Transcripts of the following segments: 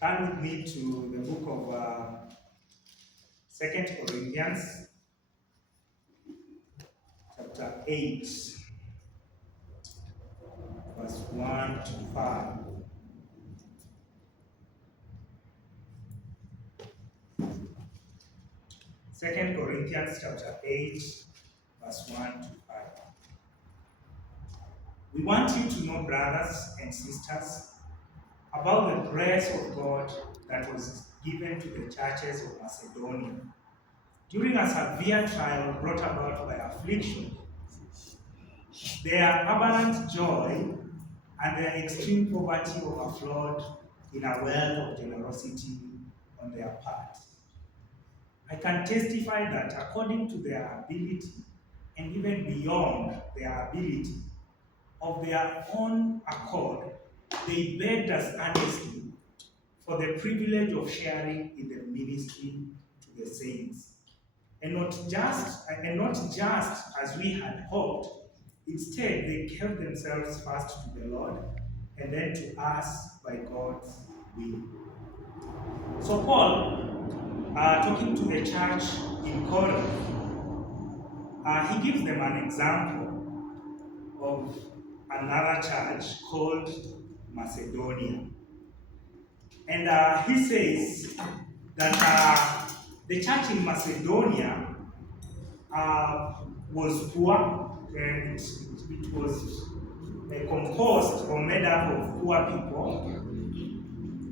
Turn with me to the book of 2 Corinthians, chapter 8, verse 1 to 5. Second Corinthians chapter 8, verse 1 to 5. We want you to know, brothers and sisters, about the grace of God that was given to the churches of Macedonia during a severe trial brought about by affliction. Their abundant joy and their extreme poverty overflowed in a well of generosity on their part. I can testify that according to their ability, and even beyond their ability, of their own accord, they begged us earnestly for the privilege of sharing in the ministry to the saints. And not just as we had hoped. Instead, they gave themselves first to the Lord and then to us by God's will. So Paul, talking to the church in Corinth, he gives them an example of another church called Macedonia. And he says that the church in Macedonia was poor, and it was composed or made up of poor people.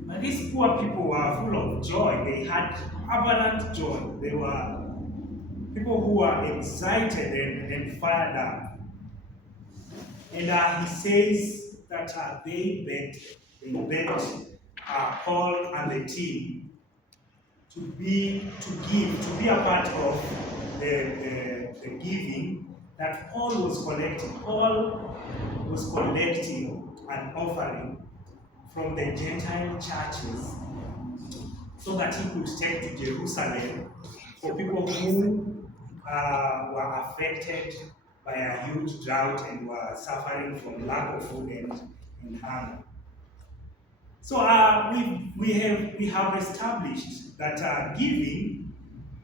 But these poor people were full of joy. They had abundant joy. They were people who were excited and fired up. And he says that they begged Paul and the team to be a part of the giving that Paul was collecting. Paul was collecting an offering from the Gentile churches so that he could take to Jerusalem for people who were affected by a huge drought and were suffering from lack of food and hunger. So we have established that giving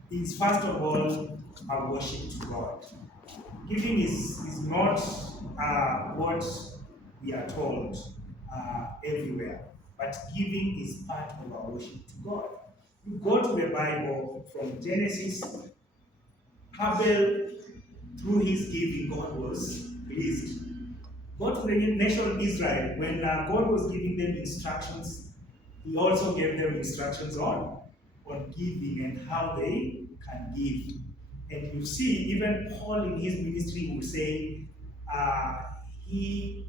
is first of all a worship to God. Giving is not what we are told everywhere, but giving is part of our worship to God. You go to the Bible from Genesis. Abel, through his giving, God was pleased. Go to the nation of Israel. When God was giving them instructions, he also gave them instructions on giving and how they can give. And you see, even Paul in his ministry will say he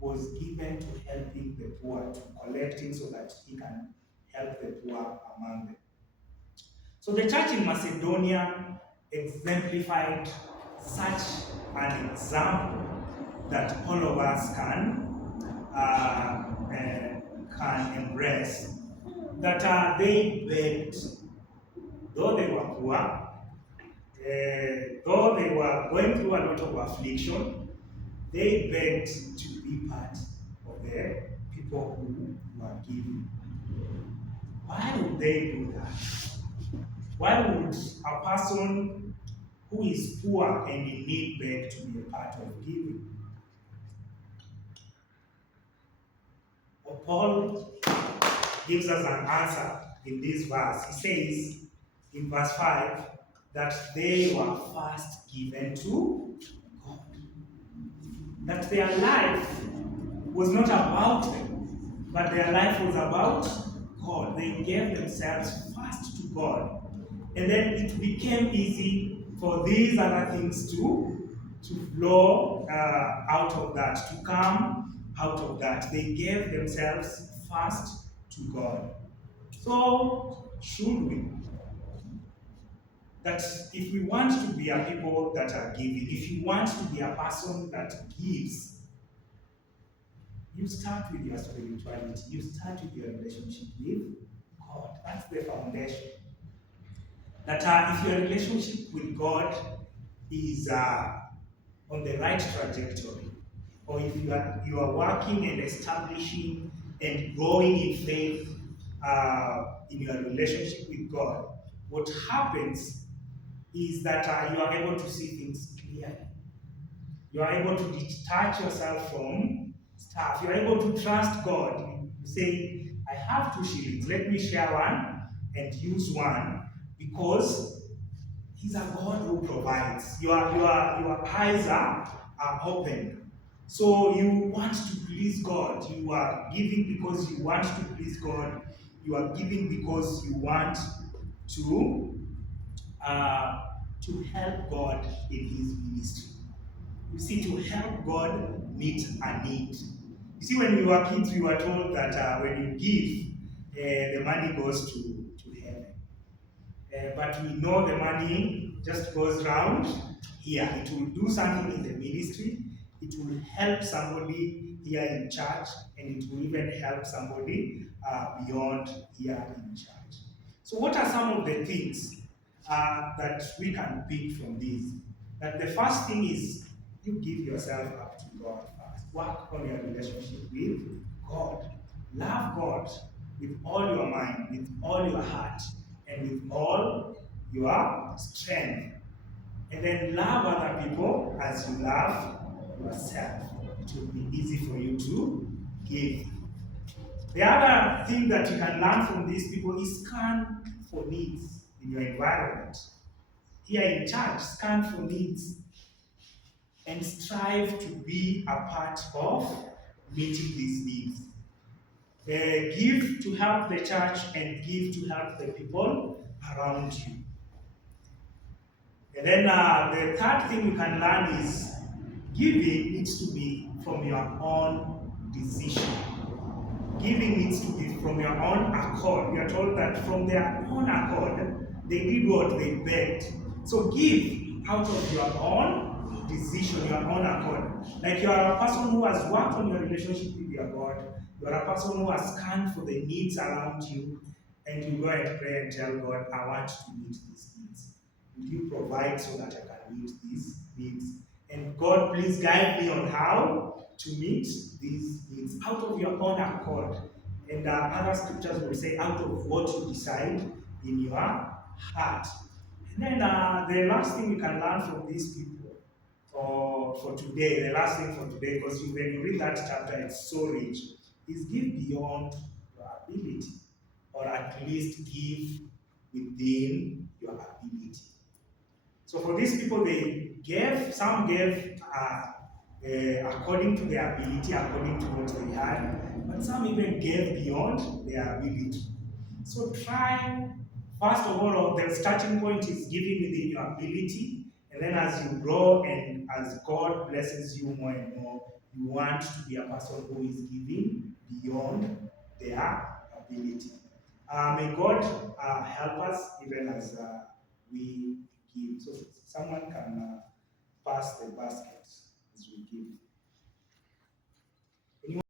was given to helping the poor, to collecting so that he can help the poor among them. So the church in Macedonia exemplified such an example that all of us can embrace. That they begged, though they were poor, though they were going through a lot of affliction, they begged to be part of the people who were giving. Why would they do that? Why would a person who is poor and in need beg to be a part of giving? Well, Paul gives us an answer in this verse. He says in verse 5 that they were first given to God. That their life was not about them, but their life was about God. They gave themselves first to God. And then it became easy for these other things to flow out of that, to come out of that. They gave themselves first to God. So, should we? That if we want to be a people that are giving, if you want to be a person that gives, you start with your spirituality. You start with your relationship with God. That's the foundation. That if your relationship with God is on the right trajectory, or if you are working and establishing and growing in faith in your relationship with God, what happens is that you are able to see things clearly. You are able to detach yourself from stuff. You are able to trust God. You say, I have 2 shillings. Let me share one and use one because He's a God who provides. Your eyes are open. So you want to please God. You are giving because you want to please God. You are giving because you want to uh, to help God in His ministry. You see, to help God meet a need. You see, when we were kids, we were told that when you give, the money goes to heaven. But we know the money just goes round here. It will do something in the ministry. It will help somebody here in church, and it will even help somebody beyond here in church. So, what are some of the things that we can pick from this? That the first thing is you give yourself up to God first. Work on your relationship with God. Love God with all your mind, with all your heart, and with all your strength. And then love other people as you love yourself. It will be easy for you to give. The other thing that you can learn from these people is scan for needs in your environment. Here in church, scan for needs and strive to be a part of meeting these needs. Give to help the church and give to help the people around you. And then the third thing you can learn is giving needs to be from your own decision. Giving needs to be from your own accord. We are told that from their own accord, they did what they begged. So give out of your own decision, your own accord. Like you are a person who has worked on your relationship with your God. You are a person who has scanned for the needs around you, and you go and pray and tell God, I want to meet these needs. Will you provide so that I can meet these needs? And God, please guide me on how to meet these needs out of your own accord. And other scriptures will say, out of what you decide in your heart. And then the last thing we can learn from these people, or for today, the last thing for today, because when you read that chapter, it's so rich, is give beyond your ability, or at least give within your ability. So for these people, some gave according to their ability, according to what they had, but some even gave beyond their ability. So try, first of all, the starting point is giving within your ability, and then as you grow and as God blesses you more and more, you want to be a person who is giving beyond their ability. May God help us even as we give. So someone can pass the basket as we give.